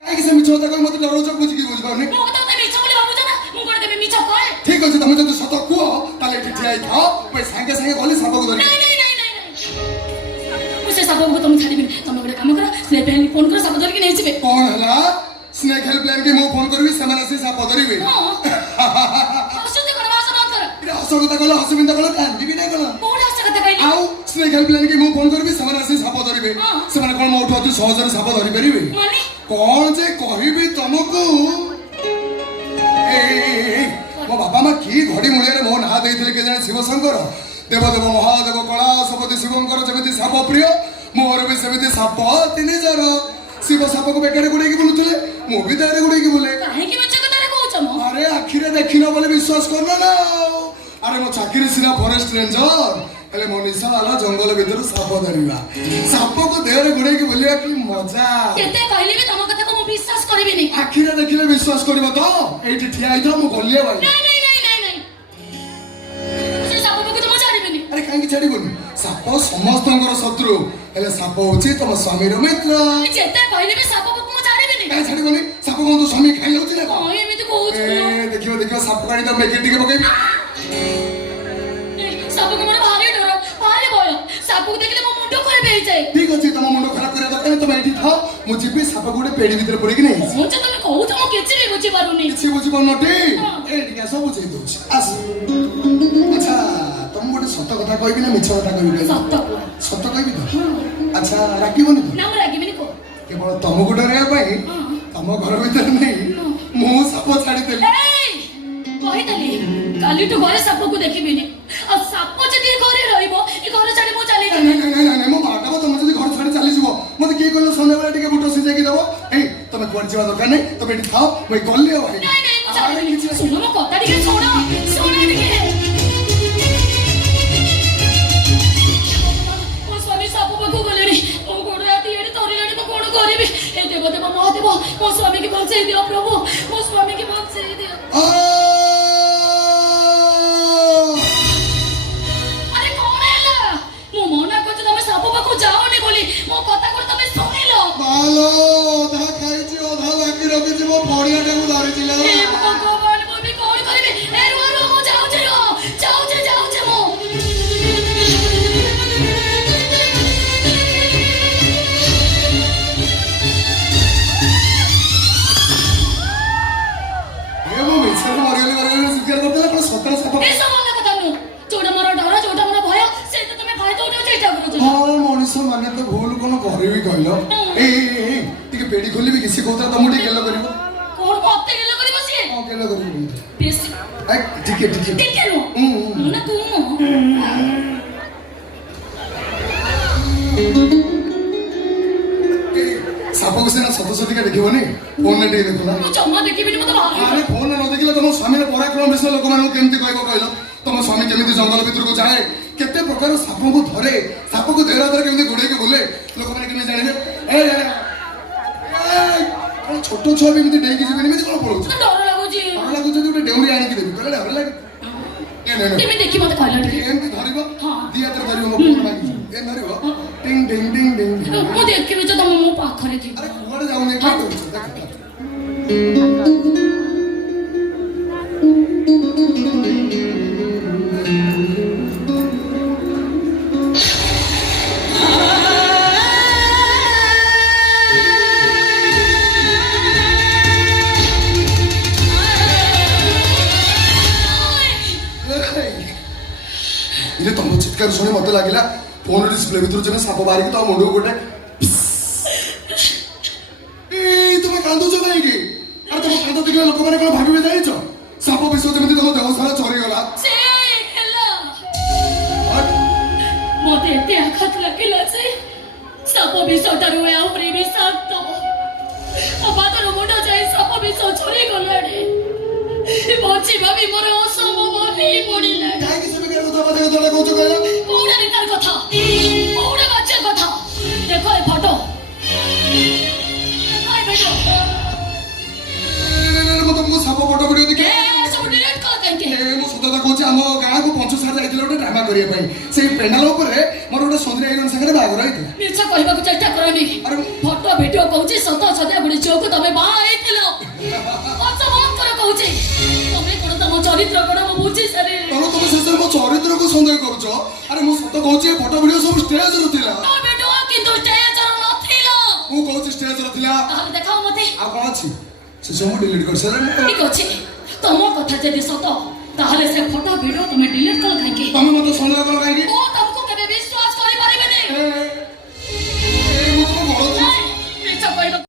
କାହିଁକି ସେ ମିଛ କଥା କହି ମତେ ଡରଉଛ ବୁଝିକି ବୁଝିପାରୁନି। ମୋ କଥା ତମେ ମିଛ ବୋଲି ଭାବୁଛ ନା? ମୁଁ କଣ କେବେ ମିଛ କହେ? ଠିକ ଅଛି ତମେ ଯଦି ସତ କୁହ ତାହେଲେ ଏଠି ଠିଆ ହେଇ ଖାଅ। ମୁଁ ସାଙ୍ଗେ ସାଙ୍ଗେ ଗଲି ସାପକୁ ଧରି। ନାଇଁ ନାଇଁ ନାଇଁ ନାଇଁ ନାଇଁ ମୁଁ ସେ ସାପକୁ ତମେ ଛାଡ଼ିବିନି। ତମେ ଗୋଟେ କାମ କର, ସ୍ନେହ ଭାଇଙ୍କୁ ଫୋନ କର, ସାପ ଧରିକି ନେଇଯିବେ। କଣ ହେଲା? ସ୍ନେକ୍ ହେଲ୍ପଲାଇନ୍ କି ମୁଁ ଫୋନ କରିବି, ସେମାନେ ଆସି ସାପ ଧରିବେ। ହସୁଛି କଣ? ହସ ବନ୍ଦ କର। ହସ କଥା କହିଲ, ହସବିନ୍ଧା କଲ, କାନ୍ଦିବି ନାଇଁ କଲ। କୋଉଠି ହସ କଥା କହିଲି? ଆଉ ସ୍ନେକ୍ ହେଲ୍ପଲାଇନ୍ କି ମୁଁ ଫୋନ କରିବି, ସେମାନେ ଆସି ସାପ ଧରିବେ। ସେମାନେ କଣ ମୋଠୁ ଅତି ସହଜରେ ସାପ ଧରି ପାରିବେ? ମାନେ କଣ ଯେ କହିବି ତମକୁ? ମୋ ବାପା ମା କି ଘଡ଼ି ମୂଳିଆରେ ମୋ ନାଁ ଦେଇଥିଲେ କେଜାଣି ଶିବଶଙ୍କର। ଦେବଦେବ ମହାଦେବ କୈଳାସପତି ଶିବଙ୍କର ଯେମିତି ସାପ ପ୍ରିୟ, ମୋର ବି ସେମିତି ସାପ ତିନି ଜର। ଶିବ ସାପକୁ ବେକରେ ଗୁଡେଇକି ବୁଲୁଥିଲେ, ମୁଁ ବି ଦେହରେ ଗୁଡେଇକି ବୁଲେ। କାହିଁକି ମିଛ କଥାରେ କହୁଛ ମ? ଆରେ ଆଖିରେ ଦେଖିନ ବୋଲି ବିଶ୍ୱାସ କରୁନ ନା। ଆରେ ମୋ ଚାକିରି ସିନା ଫରେଷ୍ଟ ରେଞ୍ଜର, ହେଲେ ମୋ ନିଶା ହେଲା ଜଙ୍ଗଲ ଭିତରୁ ସାପ ଧରିବା। ସାପକୁ ଦେହରେ ଗୁଡେଇକି ବୁଲିବା କି ମଜା। କେତେ କହିଲେ ବି ତମ କଥାକୁ ମୁଁ ବିଶ୍ୱାସ କରିବିନି। ଆଖିରେ ଦେଖିଲେ ବିଶ୍ୱାସ କରିବ ତ? ଏଇଠି ଠିଆ ହେଇଥାଅ, ମୁଁ ଗଲିଆ ଭାଇ। ନାଇଁ ନାଇଁ ନାଇଁ ନାଇଁ ନାଇଁ ସେ ସାପ ପାଖକୁ ମୁଁ ଛାଡ଼ିବିନି। ଆରେ କାହିଁକି ଛାଡିବୁନି? ସାପ ସମସ୍ତଙ୍କର ଶତ୍ରୁ, ହେଲେ ସାପ ହଉଛି ତମ ସ୍ୱାମୀର ମିତ୍ର। ଯେତେ କହିଲେ ବି ସାପ ପାଖକୁ ମୁଁ ଛାଡ଼ିବିନି। କାହିଁ ଛାଡିବନି? ସାପ କଣ ତୋ ସ୍ୱାମୀ ଖାଇ ଯାଉଛି ନା କଣ? କଣ ଏମିତି କହୁଛୁ? ଦେଖିବ ଦେଖିବ ସାପ କାଢି ତ ମେଗି ଟିକେ ପକେଇବି। ସାପକୁ ମୋର ଭାରି ଡର, ଭାରି ଭୟ। ସାପକୁ ଦେଖିଲେ ମୋ ମୁଣ୍ଡ ଖରାପ ହେଇଯାଏ। ଠିକ ଅଛି, ତମ ମୁଣ୍ଡ ଖରାପ କରିବା ଦରକାର ନାହିଁ, ତମେ ଏଇଠି ଥାଅ, ମୁଁ ଯିବି ସାପକୁ ଗୋଟେ ପେଡି ଭିତରେ ପୁରେଇକି ନେଇ ଆସିବି। ମୁଁ ଯେ ତମେ କହୁଛ ମୁଁ କିଛି ବି ବୁଝିପାରୁନି। କିଛି ବୁଝିପାରୁନଟି? ଏଇଠିକି ଆସ, ବୁଝେଇ ଦଉଛି ଆସ। ଆଚ୍ଛା ତମକୁ ଗୋଟେ ସତ କଥା କହିବି ନା ମିଛ କଥା କହିବି? ସତ କୁହ। ସତ କହିବି ତ? ଆଚ୍ଛା ରାଗିବନି ତ? ନା ମୁଁ ରାଗିବିନି କୁହ। କେବଳ ତମକୁ ଡରାଇବା ପାଇଁ ତମ ଘର ଭିତରେ ନେଇ ମୁଁ ସାପ ଛାଡିଦେଲି। କହିଦେଲି କାଲିଠୁ ଘରେ ସାପକୁ ଦେଖିବିନି। ଆଉ ସାପ ଯଦି ଏ ଘରେ ରହିବ, ଏ ଘର ଛାଡି ମୁଁ ଚାଲିଯିବି। ନାଇଁ ମୋ ମାଟା ତମେ ଯଦି ଘର ଛାଡି ଚାଲିଯିବ, ମତେ କିଏ କହିଲ ସନ୍ଧ୍ୟାବେଳେ ଟିକେ ବୁଟ ସିଝେଇକି ଦବ? ଏଇ ତମେ କୁଆଡେ ଯିବା ଦରକାର ନାହିଁ, ତମେ ଏଠି ଥାଅ, ମୁଁ ଗଲି ଆଉ ଭାଇ। ନାଇଁ ନାଇଁ ମୁଁ ଚାଲିଯିବି। ଶୁଣ ମୋ କଥା ଟିକେ ଶୁଣ, ଶୁଣ ଟିକେ। ମୋ ସ୍ୱାମୀ ସାପ ପାଖକୁ ଗଲେଣି, ମୋ ଗୋଡ ହାତ ଇଆଡେ ଥରିଲାଣି, ମୁଁ କଣ କରିବି? ଏ ଦେବଦେବ ମହାଦେବ, ମୋ ସ୍ୱାମୀକି ବଞ୍ଚେଇ ଦିଅ ପ୍ରଭୁ, ମୋ ସ୍ୱାମୀକି ବଞ୍ଚେଇ ଦିଅ। ଆରେ କଣ ହେଲା? ମୁଁ ମନା କରୁଛି ତମେ ସାପ ପାଖକୁ ଯାଅନି ବୋଲି, ମୋ କଥା କଣ ତମେ ଶୁଣିଲ? ମାଲୋ ଅଧା ଖାଇଛି ଅଧା ବାକି ରଖିଛି, ମୋ ପଡିଆଟାକୁ ଧରିଥିଲା। ଏ ଭଗବାନ, ମୁଁ ବି କଣ କରିବି? ଏ ରୁହ ରୁହ, ମୁଁ ଯାଉଛି ରୁହ, ଯାଉଛି ମୁଁ। ମୁଁ ମିଛରେ ମରିଗଲି ସ୍ୱୀକାର କରିଦେଲା, କଣ ସତରେ ସାପ? ଏସବୁ ଅଲଗା କଥା ନୁହଁ। ଯୋଉଟା ମୋର ଡର, ଯୋଉଟା ମୋର ଭୟ, ସେଇଟା ତମେ ଫାଇଦା ଉଠାଉଛ, ଏଇଟା କରୁଛ। ହଁ ମଣିଷ ମାନେ ତ ଭୁଲ କଣ କରିବି କହିଲ? ଏଇ ଟିକେ ପେଡି ଖୋଲିବି କି? ସେ କହୁଥିଲା ତମକୁ ଟିକେ ଗେଲ କରିବ। କଣ ମତେ ଗେଲ କରିବ ସିଏ? ହଁ ଗେଲ କରିବି। ବେଶୀ ଟିକେ ଟିକେ ନୁହଁ, ମୁଁ ନା ତୁ ନୁହଁ। ସାପକୁ ସିନା ସତସତିକା ଦେଖିବନି, ଫୋନରେ ଟିକେ ଦେଖୁନା। ମୁଁ ଜମା ଦେଖିବିନି, ମତେ ଭାରି ଆରେ ଫୋନରେ ନ ଦେଖିଲେ ତମ ସ୍ୱାମୀର ପରାକ୍ରମ ବିଷୟ ଲୋକମାନଙ୍କୁ କେମିତି କହିବ କହିଲ? ତମ ସ୍ୱାମୀ କେମିତି ଜଙ୍ଗଲ ଭିତରକୁ ଯାଏ, କେତେ ପ୍ରକାର ସାପକୁ ଧରେ, ସାପକୁ ଦେହ ହାତରେ କେମିତି ଗୋଡେଇକି ବୁଲେ, ଲୋକମାନେ କେମିତି ଜାଣିବେ? ଛୋଟ ଛୁଆ ବି ଏମିତି ଡେଇଁକି ଯିବେନି, ଏମିତି କଣ ପଳଉଛି? ମତେ ଡର ଲାଗୁଛି। ଡର ଲାଗୁଛି ଯଦି ଗୋଟେ ଡେଉଁରି ଆଣିକି ଦେବି, କହିଲେ ଡର ଲାଗେ? କେମିତି ଦେଖି ମତେ କହିଲ ଟିକେ। ଏମିତି ଧରିବ, ହଁ। ଦି ହାତରେ ଧରିବ, ମୋ ଫୋନ ମାଗିଛି, ଏ ଧରିବ, ଟିଙ୍ଗ ଟିଙ୍ଗ ଟିଙ୍ଗ ଟିଙ୍ଗ। ମୁଁ ଦେଖିବି ଯେ ତମେ ମୋ ପାଖରେ ଥିବ। ଆରେ କୁଆଡେ ଯାଉନି, କଣ କରୁଛ? ଦେଖ ଇରେ ତମ ଚିତ୍କାର ଶୁଣି ମତେ ଲାଗିଲା ଫୋନ ଡିସପ୍ଲେ ଭିତରୁ ଯେବେ ସାପ ବାହାରିକି ତମ ମୁଣ୍ଡକୁ ଗୋଟେ ଏଇ ତମେ କାନ୍ଦୁଛ କାହିଁକି? ଆରେ ତମ କାନ୍ଦ ଦେଖିଲେ ଲୋକମାନେ କଣ ଭାବିବେ ଜାଣିଛ? ସାପ ବିଷ ଯେମିତି ତମ ଦେହ ସାରା ଚରିଗଲା। ମତେ ଏତେ ଆଘାତ ଲାଗିଲା ଯେ ସାପ ବିଷଠାରୁ ଆହୁରି ବିଷାକ୍ତ। ମୋ ପାଦର ମୁଣ୍ଡ ଯାଇ ସାପ ବିଷ ଝରି ଗଲାଣି। ବଞ୍ଚିବା ବି ମୋର ଅସମ୍ଭବ ହେଇ ପଡିଲା। କାହିଁକି ସେ ବିକାର କଥା ବାଜେ କଥା କହୁଛ କହିଲ? କୋଉଟା ନିତାର କଥା, କୋଉଟା ବାଜ୍ୟ କଥା? ଦେଖ ଏ ଫଟୋ। ମୁଁ ତମକୁ ସାପ ଫଟୋ ଭିଡିଓ ଦେଖେ। ସବୁ ଡିଲିଟ କର କାହିଁକି? ମୁଁ ସତ କଥା କହୁଛି, ଆମ ଗାଁକୁ ପଞ୍ଚୁ ସାର ଯାଇଥିଲେ ଗୋଟେ ଡ୍ରାମା କରିବା ପାଇଁ। ସେଇ ପେଣ୍ଡାଲ ଉପରେ ମୋର ଗୋଟେ ସୁନ୍ଦରୀ ଆଇରନ୍ ସାଙ୍ଗରେ ବାହାଘର ହେଇଥିଲା ମିଛ କହିବାକୁ ଚେଷ୍ଟା କରନି ଆରେ ଫଟୋ ଭିଡିଓ କହୁଛି ସତ ସତ୍ୟ ଗୁଡି ଝିଅକୁ ତମେ ବାହା ହେଇଥିଲ ଅସମଙ୍କର କହୁଛି ତମେ କଣ ତମ ଚରିତ୍ର କଣ ମୁଁ ବୁଝି ସାରିଲି ତମେ ଶେଷରେ ମୋ ଚରିତ୍ରକୁ ସନ୍ଦେହ କରୁଛ ଆରେ ମୁଁ ସତ କହୁଛି ଏ ଫଟୋ ଭିଡିଓ ସବୁ ଷ୍ଟେଜରେ ଥିଲା ଫଟୋ ଭିଡିଓ କିନ୍ତୁ ଷ୍ଟେଜର ନଥିଲ ମୁଁ କହୁଛି ଷ୍ଟେଜରେ ଥିଲା ତାହେଲେ ଦେଖାଅ ମତେ ଆଉ କଣ ଅଛି ସେ ସବୁ ଡିଲିଟ୍ କରିସାରିଲାଣି ଠିକ ଅଛି ତମ କଥା ଯଦି ସତ ତାହେଲେ ସେ ଫଟୋ ଭିଡିଓ ତମେ ଡିଲିଟ କଲ କାହିଁକି ତମେ ମତେ ସନ୍ଦେହ କଲ